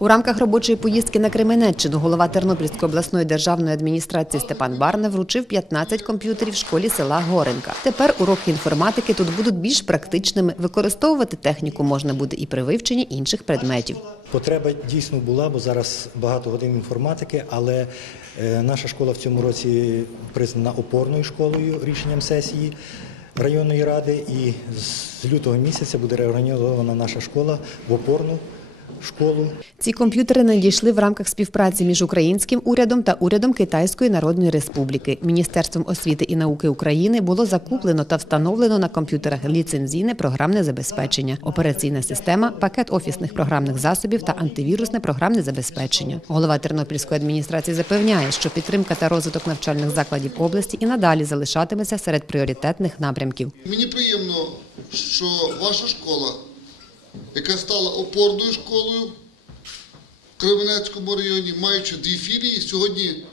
У рамках робочої поїздки на Кременеччину голова Тернопільської обласної державної адміністрації Степан Барна вручив 15 комп'ютерів школі села Горенка. Тепер уроки інформатики тут будуть більш практичними. Використовувати техніку можна буде і при вивченні інших предметів. Потреба дійсно була, бо зараз багато годин інформатики, але е, наша школа в цьому році признана опорною школою рішенням сесії районної ради, і з лютого місяця буде реорганізована наша школа в опорну школу. Ці комп'ютери надійшли в рамках співпраці між українським урядом та урядом Китайської Народної Республіки. Міністерством освіти і науки України було закуплено та встановлено на комп'ютерах ліцензійне програмне забезпечення, операційна система, пакет офісних програмних засобів та антивірусне програмне забезпечення. Голова Тернопільської адміністрації запевняє, що підтримка та розвиток навчальних закладів області і надалі залишатиметься серед пріоритетних напрямків. Мені приємно, що ваша школа, яка стала опорною школою в Кременецькому районі, маючи дві філії, сьогодні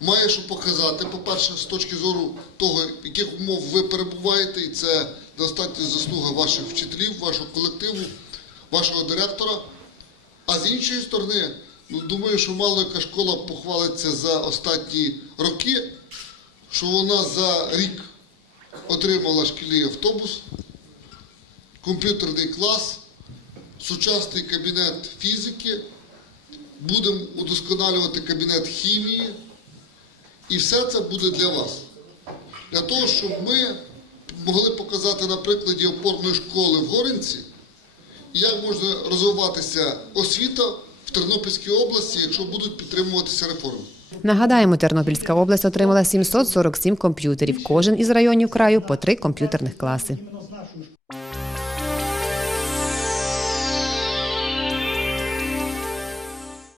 має що показати. По-перше, з точки зору того, в яких умов ви перебуваєте, і це достатньо заслуга ваших вчителів, вашого колективу, вашого директора. А з іншої сторони, ну, думаю, що мало яка школа похвалиться за останні роки, що вона за рік отримала шкільний автобус, комп'ютерний клас, сучасний кабінет фізики, будемо удосконалювати кабінет хімії. І все це буде для вас. Для того, щоб ми могли показати на прикладі опорної школи в Горинці, як можна розвиватися освіта в Тернопільській області, якщо будуть підтримуватися реформи. Нагадаємо, Тернопільська область отримала 747 комп'ютерів. Кожен із районів краю по три комп'ютерних класи.